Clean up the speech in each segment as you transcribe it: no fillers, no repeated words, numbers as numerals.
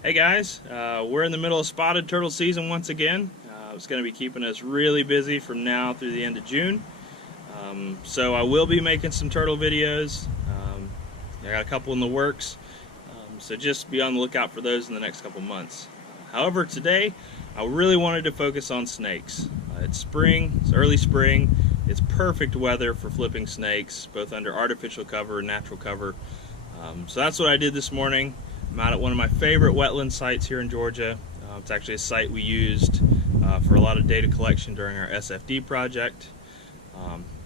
Hey guys, we're in the middle of spotted turtle season once again. It's going to be keeping us really busy from now through the end of June. So I will be making some turtle videos. I got a couple in the works, so just be on the lookout for those in the next couple months. However, today I really wanted to focus on snakes. It's spring, it's early spring, it's perfect weather for flipping snakes, both under artificial cover and natural cover. So that's what I did this morning. I'm out at one of my favorite wetland sites here in Georgia. It's actually a site we used for a lot of data collection during our SFD project.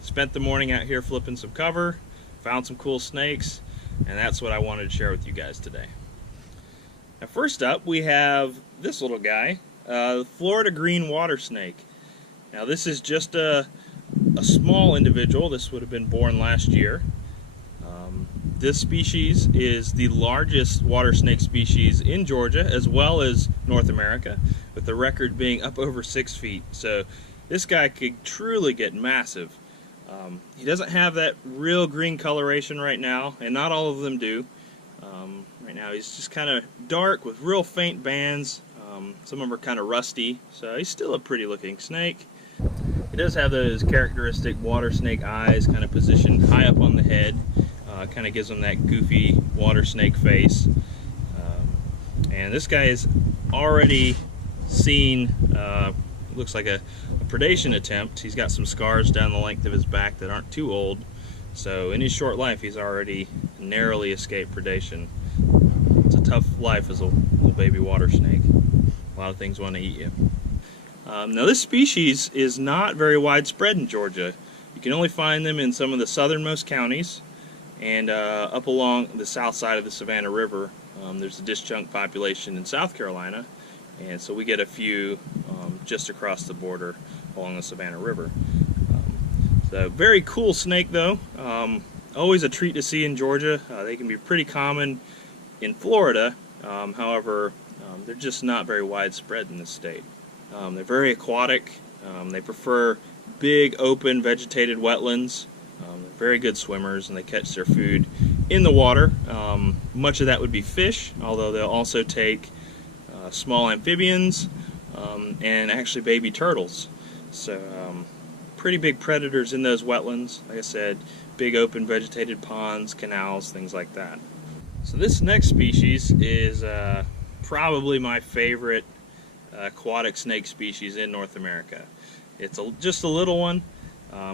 Spent the morning out here flipping some cover, found some cool snakes, and that's what I wanted to share with you guys today. Now, first up, we have this little guy, the Florida green water snake. Now, this is just a small individual. This would have been born last year. This species is the largest water snake species in Georgia as well as North America, with the record being up over 6 feet. So this guy could truly get massive. He doesn't have that real green coloration right now, and not all of them do. Right now he's just kind of dark with real faint bands. Some of them are kind of rusty, so he's still a pretty looking snake. He does have those characteristic water snake eyes kind of positioned high up on the head. Kind of gives him that goofy water snake face. And this guy is already seen, looks like a predation attempt. He's got some scars down the length of his back that aren't too old. So in his short life, he's already narrowly escaped predation. It's a tough life as a little baby water snake. A lot of things want to eat you. Now this species is not very widespread in Georgia. You can only find them in some of the southernmost counties and up along the south side of the Savannah River. There's a disjunct population in South Carolina, and so we get a few just across the border along the Savannah River. So very cool snake though. Always a treat to see in Georgia. They can be pretty common in Florida, however they're just not very widespread in this state. They're very aquatic. They prefer big open vegetated wetlands. They're very good swimmers, and they catch their food in the water. Much of that would be fish, although they'll also take small amphibians and actually baby turtles. So pretty big predators in those wetlands. Like I said, big open vegetated ponds, canals, things like that. So this next species is probably my favorite aquatic snake species in North America. It's just a little one,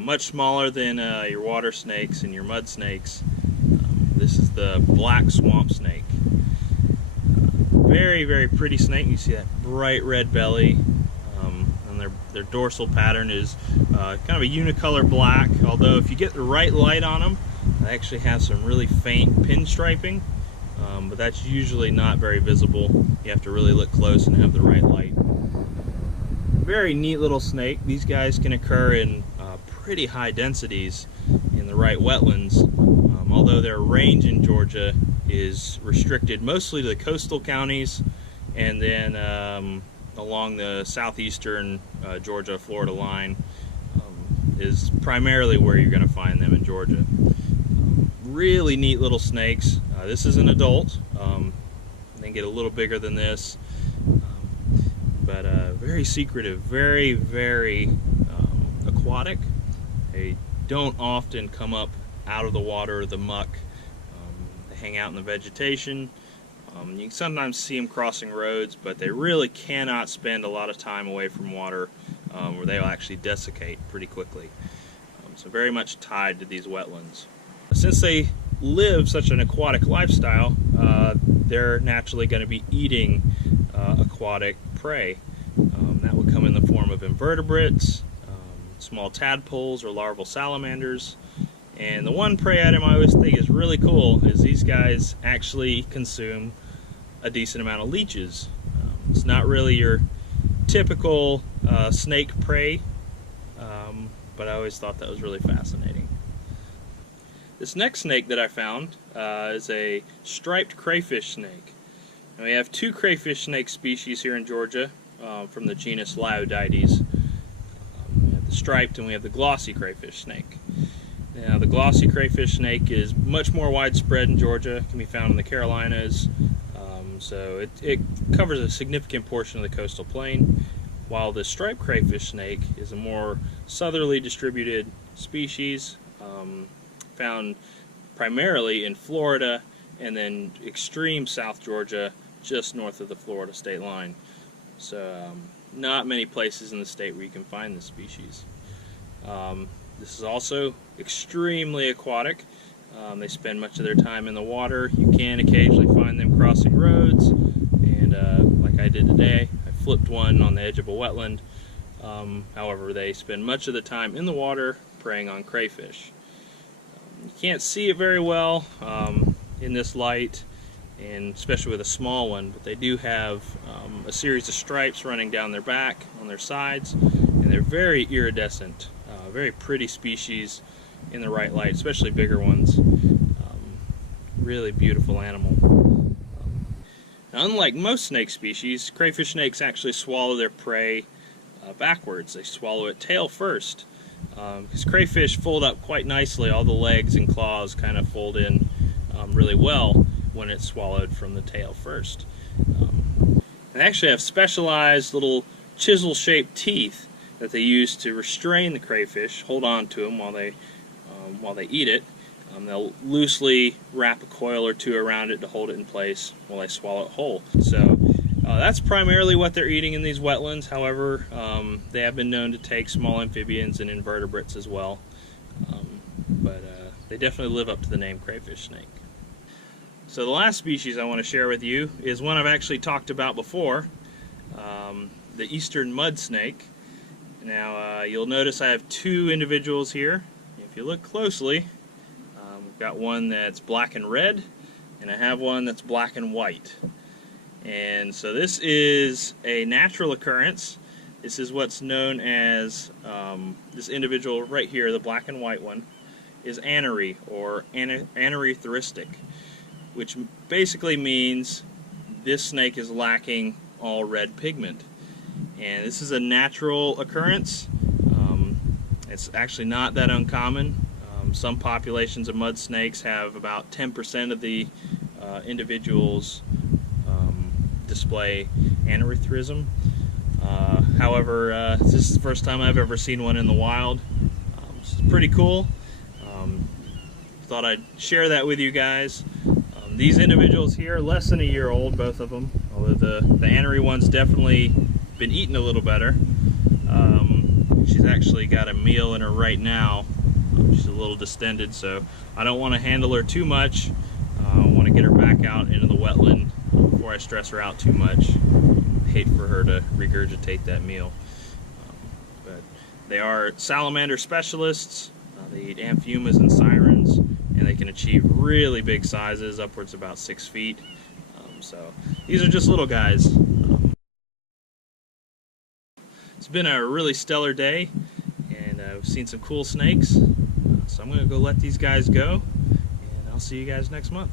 much smaller than your water snakes and your mud snakes. This is the black swamp snake. Very, very pretty snake. You see that bright red belly, and their dorsal pattern is kind of a unicolor black, although if you get the right light on them, they actually have some really faint pinstriping, but that's usually not very visible. You have to really look close and have the right light. Very neat little snake. These guys can occur in pretty high densities in the right wetlands, although their range in Georgia is restricted mostly to the coastal counties, and then along the southeastern Georgia-Florida line is primarily where you're going to find them in Georgia. Really neat little snakes. This is an adult. They can get a little bigger than this, but very secretive, very, very aquatic. They don't often come up out of the water or the muck. They hang out in the vegetation. You can sometimes see them crossing roads, but they really cannot spend a lot of time away from water, where they'll actually desiccate pretty quickly. So very much tied to these wetlands. Since they live such an aquatic lifestyle, they're naturally going to be eating aquatic prey. That would come in the form of invertebrates, small tadpoles or larval salamanders. And the one prey item I always think is really cool is these guys actually consume a decent amount of leeches. It's not really your typical snake prey, but I always thought that was really fascinating. This next snake that I found is a striped crayfish snake. And we have two crayfish snake species here in Georgia from the genus Lyodytes. We have the striped and we have the glossy crayfish snake. Now, the glossy crayfish snake is much more widespread in Georgia. It can be found in the Carolinas, So it covers a significant portion of the coastal plain, while the striped crayfish snake is a more southerly distributed species, found primarily in Florida and then extreme South Georgia, just north of the Florida state line. So not many places in the state where you can find this species. This is also extremely aquatic. They spend much of their time in the water. You can occasionally find them crossing roads, and like I did today, I flipped one on the edge of a wetland. However, they spend much of the time in the water preying on crayfish. You can't see it very well in this light, and especially with a small one, but they do have a series of stripes running down their back, on their sides, and they're very iridescent, very pretty species in the right light, especially bigger ones. Really beautiful animal. Now, unlike most snake species, crayfish snakes actually swallow their prey backwards. They swallow it tail first, because crayfish fold up quite nicely. All the legs and claws kind of fold in really well when it's swallowed from the tail first. They actually have specialized little chisel-shaped teeth that they use to restrain the crayfish, hold on to them while they eat it. They'll loosely wrap a coil or two around it to hold it in place while they swallow it whole. So that's primarily what they're eating in these wetlands. However, they have been known to take small amphibians and invertebrates as well. But they definitely live up to the name crayfish snake. So the last species I want to share with you is one I've actually talked about before, the eastern mud snake. Now you'll notice I have two individuals here. If you look closely, we've got one that's black and red, and I have one that's black and white. And so this is a natural occurrence. This is what's known as, this individual right here, the black and white one, is anery or anerytheristic, which basically means this snake is lacking all red pigment. And this is a natural occurrence. It's actually not that uncommon. Some populations of mud snakes have about 10% of the individuals display anerythrism. However, this is the first time I've ever seen one in the wild. It's pretty cool. Thought I'd share that with you guys. These individuals here are less than a year old, both of them, although the anery one's definitely been eating a little better. She's actually got a meal in her right now. She's a little distended, so I don't want to handle her too much. I want to get her back out into the wetland before I stress her out too much. I hate for her to regurgitate that meal. But they are salamander specialists. They eat amphiumas and sirens, and they can achieve really big sizes, upwards of about 6 feet. So these are just little guys. It's been a really stellar day, and we've seen some cool snakes. So I'm going to go let these guys go, and I'll see you guys next month.